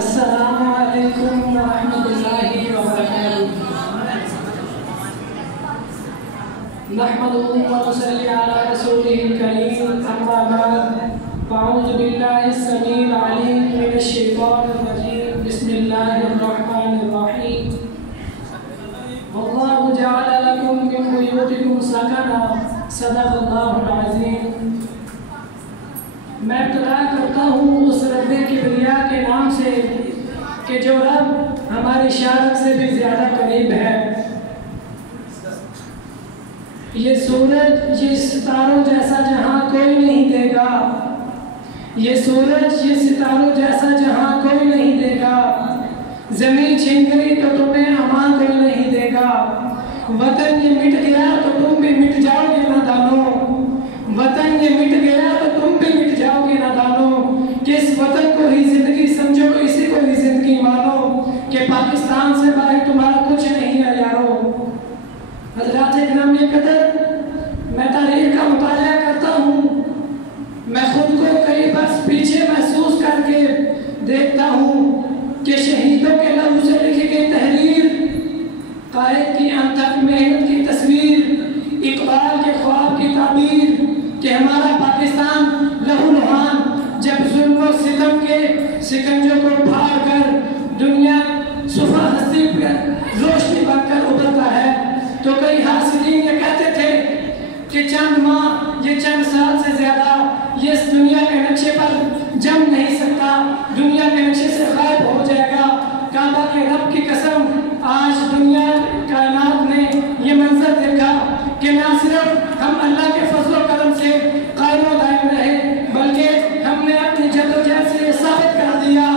السلام علیکم ورحمۃ اللہ وبرکاتہ۔ نحمده ونصلي على رسوله الكريم، اما بعد، فاعوذ باللہ السمیع العلیم من الشیطان الرجیم، بسم اللہ الرحمن الرحیم۔ واللہ جعل لکم من بیوتکم سکنا، صدق اللہ العظیم۔ میں ابتدا کرتا ہوں اس رب کبریا کے نام سے کہ جو رب ہماری شارک سے بھی زیادہ قریب ہے۔ یہ سورج، یہ ستاروں جیسا جہاں کوئی نہیں دے گا، یہ سورج، یہ ستاروں جیسا جہاں کوئی نہیں دے گا، زمین چھن گئی تو تمہیں امان کوئی نہیں دے گا، وطن یہ مٹ گیا تو تم بھی مٹ جاؤ گے نادانو، وطن یہ مٹ گیا تو تم بھی مٹ جاؤ گے نادانو، کہ اس وطن کو ہی زندگی سمجھو، اسی کو ہی زندگی مانو، کہ پاکستان سے باہر تمہارا کچھ نہیں ہے یارو۔ حضرات اکرام قدر، میں تاریخ کا مطالعہ کرتا ہوں، میں خود کو کئی برس پیچھے محسوس کر کے دیکھتا ہوں کہ شہیدوں کے لہو سے لکھی گئی تحریر، قائد کی انتھک محنت کی تصویر، اقبال کے خواب کی تعبیر، کہ ہمارا پاکستان لہو لہان جب ظلم و ستم کے سکنجوں کو پھاڑ کر دنیا صفحہ ہستی پر روشنی بن کر ابھرتا ہے، تو کئی حاسدین یہ کہتے تھے کہ چند ماہ، یہ چند سال سے زیادہ یہ اس دنیا کے نقشے پر جم نہیں سکتا، دنیا کے نقشے سے غائب ہو جائے گا۔ کعبہ کے رب کی قسم، آج دنیا کائنات نے یہ منظر دیکھا کہ نہ صرف ہم اللہ کے فضل و کرم سے قائم و دائم رہے، بلکہ ہم نے اپنی جدوجہد سے یہ ثابت کر دیا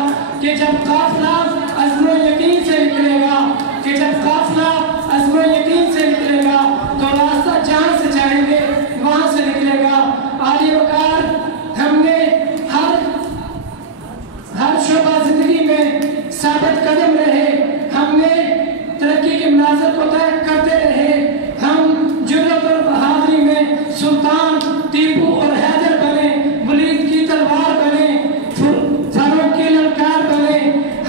کہ جب قافلہ عزم و یقین سے نکلے گا، کہ جب قافلہ عزم و یقین سے نکلے گا تو راستہ جہاں سے چاہیں گے وہاں سے نکلے گا۔ عالی وقار، ہم نے ہر شعبہ زندگی میں ثابت قدم رہے، ہم نے ترقی کے مناظر کو طے کرتے رہے، ہم جرأت اور بہادری میں سلطان، ٹیپو اور حیدر بنے، ولید کی تلوار بنے، فاروق کی للکار بنے،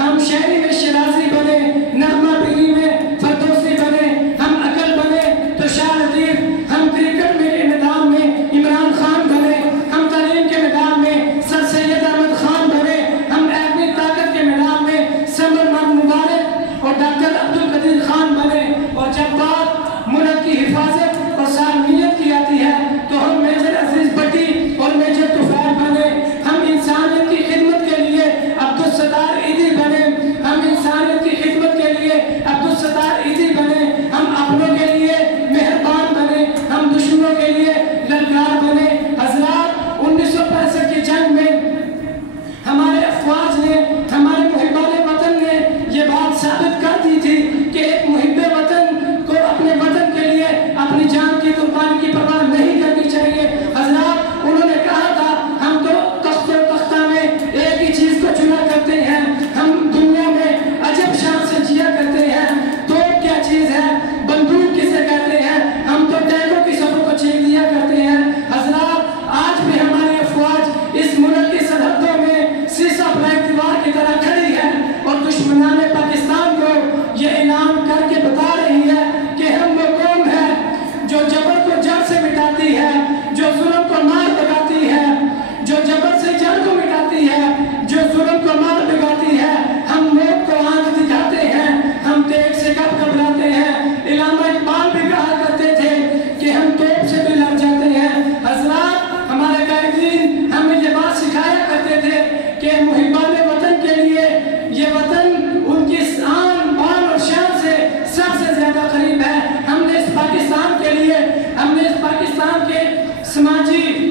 ہم شہری میں شیرازی بنے، نغمہ بینی میں فردوسی بنے، ہم عقل بنے تو شاہ لطیف، ہم کرکٹ میں نظام میں عمران خان بنے، ہم تعلیم کے میدان میں سر سید احمد خان بنے، ہم ایٹمی طاقت کے میدان میں سمر مبارک اور ڈاکٹر عبدالقدیر خان بنے، اور جب بات ملک کی حفاظت اور سالمیت کی آتی ہے تو ہم میجر عزیز بٹی اور میجر طفیل بنے، ہم انسانیت کی خدمت کے لیے عبدالستار عیدی بنے، ہم انسانیت کی خدمت کے لیے عبدالستار عیدی بنے، ہم اپنوں کے لیے مہربان بنے، ہم دشمنوں کے لیے للکار بنے۔ حضرات، 1965 کی جنگ میں ہمارے افواج نے، ہمارے محبان وطن نے یہ بات ثابت کر دی تھی کہ ایک محب وطن کو اپنے وطن کے لیے اپنی جان کی قربانی کی پرواہ نہیں کرنی چاہیے۔ حضرات، انہوں نے کہا تھا ہم تو تخت و تختہ میں ایک ہی چیز کو چنا کرتے ہیں، ہم دنیا میں عجب شان سے جیا کرتے ہیں، تو کیا چیز ہے، بندوق کسے کہتے ہیں، ہم تو ٹینکوں کی صفوں کو چھین دیا کرتے ہیں۔ حضرات، آج بھی ہماری افواج اس ملک کی سرحدوں میں سیسا بلیک دیوار کی طرح کھڑی ہے اور دشمنان پاکستان کو یہ اعلان کر کے بتا رہی ہے کہ ہم وہ قوم ہے جو جبر کو جڑ سے مٹاتی ہے، جو ظلم کو مار بگاتی ہے، جو جبر سے جڑ کو مٹاتی ہے، جو ظلم کو مار بگاتی ہے۔ ہم موت کو آنکھ دکھاتے ہیں، ہم تیغ سے کب گھبراتے ہیں۔ علامہ اقبال بھی کہا کرتے تھے کہ ہم توپ سے بھی لڑ جاتے ہیں۔ حضرات، ہمارے قائدین ہمیں یہ بات سکھایا کرتے تھے کہ محبان وطن کے لیے یہ وطن ان کی آن بان اور شان سے سب سے زیادہ قریب ہے۔ ہم نے اس پاکستان کے لیے، ہم نے اس پاکستان کے سماجی